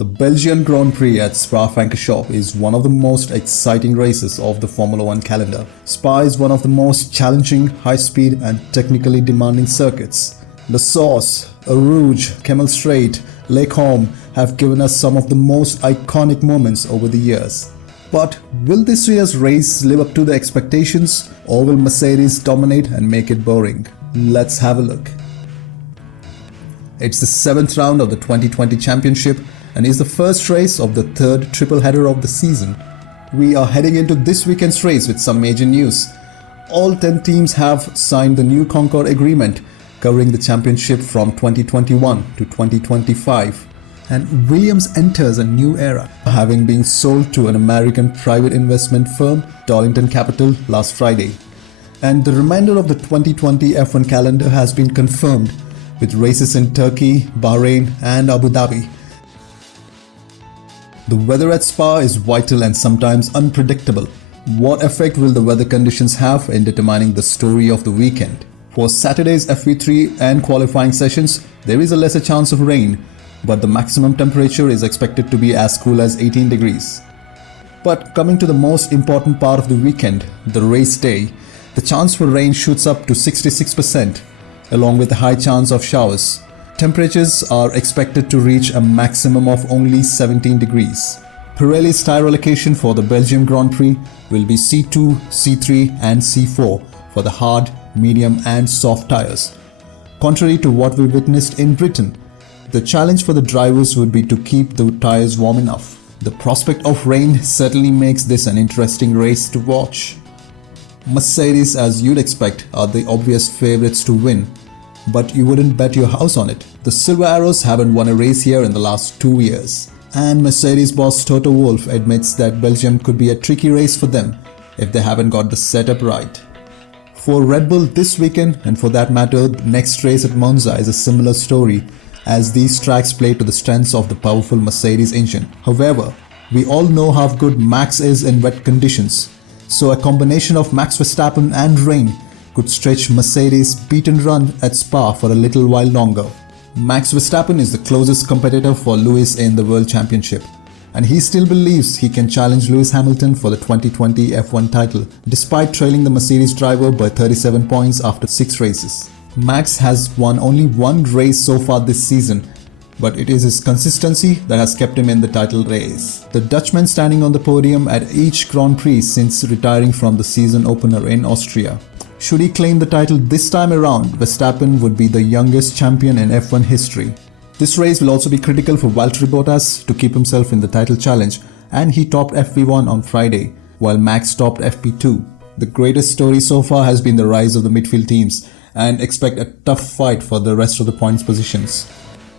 The Belgian Grand Prix at Spa-Francorchamps is one of the most exciting races of the Formula One calendar. Spa is one of the most challenging, high-speed and technically demanding circuits. Le Sauce, Eau Rouge, Kemmel Straight, Lake Home have given us some of the most iconic moments over the years. But will this year's race live up to the expectations, or will Mercedes dominate and make it boring? Let's have a look. It's the 7th round of the 2020 championship and is the first race of the third triple header of the season. We are heading into this weekend's race with some major news. All 10 teams have signed the new Concord Agreement covering the championship from 2021 to 2025. And Williams enters a new era, having been sold to an American private investment firm, Darlington Capital, last Friday. And the remainder of the 2020 F1 calendar has been confirmed, with races in Turkey, Bahrain and Abu Dhabi. The weather at Spa is vital and sometimes unpredictable. What effect will the weather conditions have in determining the story of the weekend? For Saturday's FP3 and qualifying sessions, there is a lesser chance of rain, but the maximum temperature is expected to be as cool as 18 degrees. But coming to the most important part of the weekend, the race day, the chance for rain shoots up to 66%, along with a high chance of showers. Temperatures are expected to reach a maximum of only 17 degrees. Pirelli's tyre allocation for the Belgian Grand Prix will be C2, C3 and C4 for the hard, medium and soft tyres. Contrary to what we witnessed in Britain, the challenge for the drivers would be to keep the tyres warm enough. The prospect of rain certainly makes this an interesting race to watch. Mercedes, as you'd expect, are the obvious favourites to win, but you wouldn't bet your house on it. The Silver Arrows haven't won a race here in the last 2 years, and Mercedes boss Toto Wolff admits that Belgium could be a tricky race for them if they haven't got the setup right. For Red Bull this weekend, and for that matter the next race at Monza, is a similar story, as these tracks play to the strengths of the powerful Mercedes engine. However, we all know how good Max is in wet conditions, so a combination of Max Verstappen and rain could stretch Mercedes' beat-and run at Spa for a little while longer. Max Verstappen is the closest competitor for Lewis in the World Championship, and he still believes he can challenge Lewis Hamilton for the 2020 F1 title, despite trailing the Mercedes driver by 37 points after 6 races. Max has won only 1 race so far this season, but it is his consistency that has kept him in the title race. The Dutchman standing on the podium at each Grand Prix since retiring from the season opener in Austria. Should he claim the title this time around, Verstappen would be the youngest champion in F1 history. This race will also be critical for Valtteri Bottas to keep himself in the title challenge, and he topped FP1 on Friday, while Max topped FP2. The greatest story so far has been the rise of the midfield teams, and expect a tough fight for the rest of the points positions.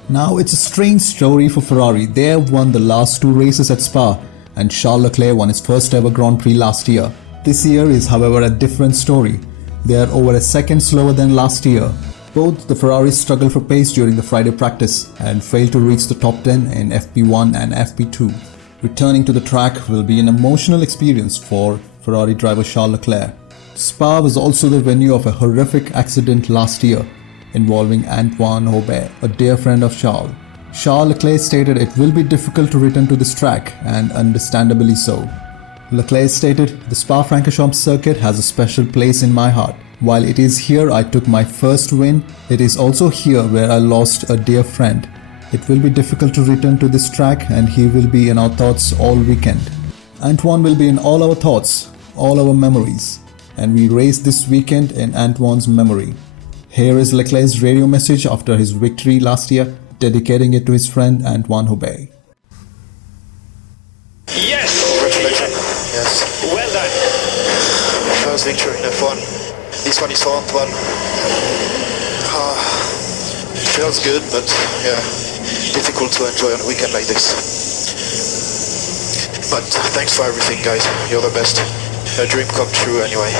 Now it's a strange story for Ferrari. They have won the last 2 races at Spa, and Charles Leclerc won his first ever Grand Prix last year. This year is however a different story. They are over a second slower than last year. Both the Ferraris struggled for pace during the Friday practice and failed to reach the top 10 in FP1 and FP2. Returning to the track will be an emotional experience for Ferrari driver Charles Leclerc. Spa was also the venue of a horrific accident last year involving Anthoine Hubert, a dear friend of Charles. Charles Leclerc stated it will be difficult to return to this track, and understandably so. Leclerc stated, "The Spa-Francorchamps circuit has a special place in my heart. While it is here I took my first win, it is also here where I lost a dear friend. It will be difficult to return to this track, and he will be in our thoughts all weekend. Anthoine will be in all our thoughts, all our memories, and we race this weekend in Anthoine's memory." Here is Leclerc's radio message after his victory last year, dedicating it to his friend Anthoine Hubert. Yes! Congratulations. Yes. Well done. First victory in F1. This one is for Antoine. It feels good, but yeah, difficult to enjoy on a weekend like this. But thanks for everything, guys. You're the best. A dream come true anyway.